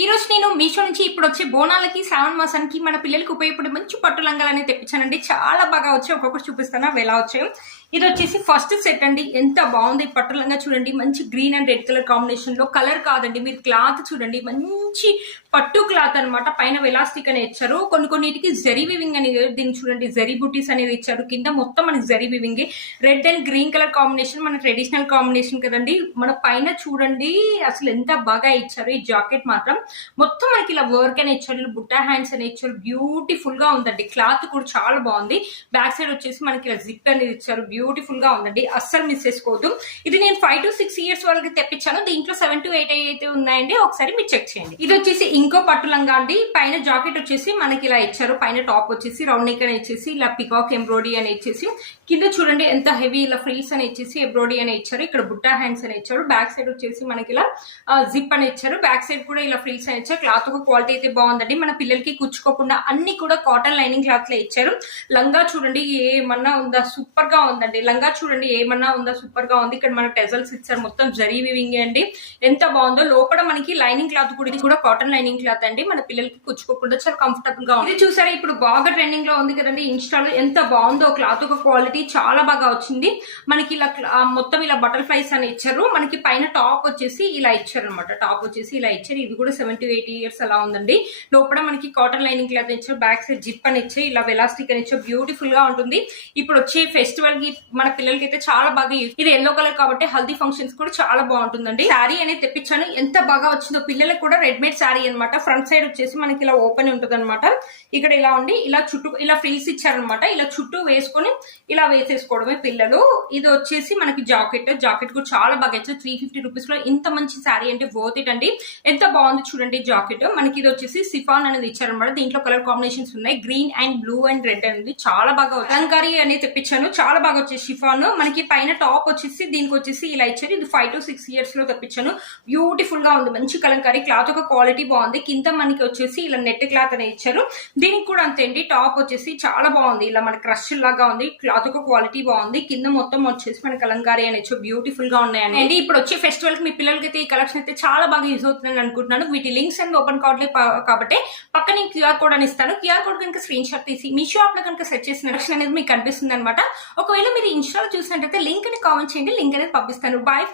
ఈ రోజు నేను మీషో నుంచి ఇప్పుడు వచ్చే బోనాలకి శ్రావణ మాసానికి మన పిల్లలకి ఉపయోగపడే మంచి పట్టు లంగాలని తెప్పించానండి. చాలా బాగా వచ్చాయి. ఒక్కొక్కటి చూపిస్తాను అవి ఎలా వచ్చాయో. ఇది వచ్చేసి ఫస్ట్ సెట్ అండి. ఎంత బాగుంది పట్టు లంగా చూడండి. మంచి green and red colour combination లో. కలర్ కాదండి, మీరు క్లాత్ చూడండి, మంచి పట్టు క్లాత్ అనమాట. పైన వెలాస్టిక్ అనేది ఇచ్చారు. కొన్నిటికి జరీ వివింగ్ అని, దీన్ని చూడండి జరీ బూటీస్ అనేది ఇచ్చారు. కింద మొత్తం మనకి zari weaving. Red and green colour combination మన ట్రెడిషనల్ కాంబినేషన్ కదండి. మన పైన చూడండి అసలు ఎంత బాగా ఇచ్చారు. ఈ జాకెట్ మాత్రం మొత్తం మనకి ఇలా వర్క్ అని ఇచ్చారు. బుట్టా హ్యాండ్స్ అని ఇచ్చారు. బ్యూటిఫుల్ గా ఉందండి. క్లాత్ కూడా చాలా బాగుంది. బ్యాక్ సైడ్ వచ్చేసి మనకి ఇలా జిప్ అనేది ఇచ్చారు. బ్యూటిఫుల్ గా ఉందండి. అస్సలు మిస్ చేసుకోవద్దు. ఇది నేను 5 to 6 years వరకు తెప్పించాను. దీంట్లో 7 to 8 అయితే ఉన్నాయండి. ఒకసారి మీరు చెక్ చేయండి. ఇది వచ్చేసి ఇంకో పట్టు లంగా అండి. పైన జాకెట్ వచ్చేసి మనకి ఇలా ఇచ్చారు. పైన టాప్ వచ్చేసి రౌండ్ నెక్ అని ఇచ్చేసి ఇలా పికాక్ ఎంబ్రాయిడరీ అని ఇచ్చేసి, కింద చూడండి ఎంత హెవీ ఇలా ఫ్రిల్స్ అని ఇచ్చేసి ఎంబ్రాయిడరీ అని ఇచ్చారు. ఇక్కడ బుట్టా హ్యాండ్స్ అని ఇచ్చారు. బ్యాక్ సైడ్ వచ్చేసి మనకి ఇలా జిప్ అని ఇచ్చారు. బ్యాక్ సైడ్ కూడా ఇలా ఫ్రిల్స్ అని ఇచ్చారు. క్లాత్ క్వాలిటీ అయితే బాగుందండి. మన పిల్లలకి కుచ్చుకోకుండా అన్ని కూడా కాటన్ లైనింగ్ క్లాత్ లో ఇచ్చారు. లంగా చూడండి ఏమన్నా ఉందా, సూపర్ గా ఉందండి. లంగా చూడండి ఏమన్నా ఉందా, సూపర్ గా ఉంది. ఇక్కడ మన టెజల్స్ ఇచ్చారు. మొత్తం జరీ వివింగ్ అండి. ఎంత బాగుందో. లోపల మనకి లైనింగ్ క్లాత్ కూడా, ఇది కూడా కాటన్ లైనింగ్ క్లాత్ అండి. మన పిల్లలకి కుచ్చుకోకుండా చాలా కంఫర్టబుల్ గా ఉంది. ఇది చూసారా ఇప్పుడు బాగా ట్రెండింగ్ లో ఉంది కదండి ఇన్స్టాలో. ఎంత బాగుందో. క్లాత్ ఒక క్వాలిటీ చాలా బాగా వచ్చింది. మనకి ఇలా మొత్తం ఇలా బటర్ఫ్లైస్ అని ఇచ్చారు. మనకి పైన టాప్ వచ్చేసి ఇలా ఇచ్చారు అనమాట. టాప్ వచ్చేసి ఇలా ఇచ్చారు. ఇది కూడా 7 to 8 years అలా ఉందండి. లోపల మనకి కాటన్ లైనింగ్ క్లాత్ ఇచ్చారు. బ్యాక్ సైడ్ జిప్ అని ఇచ్చారు. ఇలా వెలాస్టిక్ అని ఇచ్చారు. బ్యూటిఫుల్ గా ఉంటుంది. ఇప్పుడు వచ్చే ఫెస్టివల్ కి మన పిల్లలకి అయితే చాలా బాగా. ఇది ఎల్లో కలర్ కాబట్టి హల్దీ ఫంక్షన్స్ కూడా చాలా బాగుంటుందండి. శారీ అనేది తెప్పించాను. ఎంత బాగా వచ్చిందో. పిల్లలకు కూడా రెడీమేడ్ శారీ అనమాట. ఫ్రంట్ సైడ్ వచ్చేసి మనకి ఇలా ఓపెన్ ఉంటుంది అనమాట. ఇక్కడ ఇలా ఉండి ఇలా చుట్టూ ఇలా ఫ్రిల్స్ ఇచ్చారనమాట. ఇలా చుట్టూ వేసుకొని ఇలా వేసేసుకోవడమే పిల్లలు. ఇది వచ్చేసి మనకి జాకెట్ కూడా చాలా బాగా ఇచ్చారు. 350 రూపీస్ లో ఇంత మంచి శారీ అంటే వర్త్ ఇట్ అండి. ఎంత బాగుంది చూడండి జాకెట్. మనకి ఇది వచ్చేసి సిఫాన్ అనేది ఇచ్చారనమాట. దీంట్లో కలర్ కాంబినేషన్స్ ఉన్నాయి. Green and blue and red అనేది చాలా బాగా అలంకారీ అనేది తెప్పించాను. చాలా బాగా వచ్చేసి షిఫాన్. మనకి పైన టాప్ వచ్చేసి దీనికి వచ్చేసి ఇలా ఇచ్చారు. ఇది 5 to 6 years లో తెప్పించాను. బ్యూటిఫుల్ గా ఉంది. మంచి కలంకారీ. క్లాత్ ఒక క్వాలిటీ బాగుంది. కింద మనకి వచ్చేసి ఇలా నెట్ క్లాత్ అనేది ఇచ్చారు. దీనికి కూడా అంతే అండి. టాప్ వచ్చేసి చాలా బాగుంది. ఇలా మన క్రష్ లాగా ఉంది. క్లాత్ ఒక క్వాలిటీ బాగుంది. కింద మొత్తం వచ్చేసి మన కలంకారీ అని బ్యూటిఫుల్ గా ఉన్నాయండి. ఇప్పుడు వచ్చే ఫెస్టివల్ కి మీ పిల్లలకి అయితే ఈ కలెక్షన్ అయితే చాలా బాగా యూజ్ అవుతుందని అనుకుంటున్నాను. వీటి లింక్స్ అండ్ ఓపెన్ కార్డ్ కాబట్టి పక్కన నేను QR కోడ్ అని ఇస్తాను. QR కోడ్ కనుక స్క్రీన్ షాట్ తీసి మీ షాప్ లో కనుక సెర్చ్ చేసిన కలెక్షన్ అనేది మీకు కనిపిస్తుంది అనమాట. ఒకవేళ మీరు ఇన్స్టాలో చూసినట్టయితే లింక్ అని కామెంట్ చేయండి. లింక్ అనేది పంపిస్తాను. బాయ్.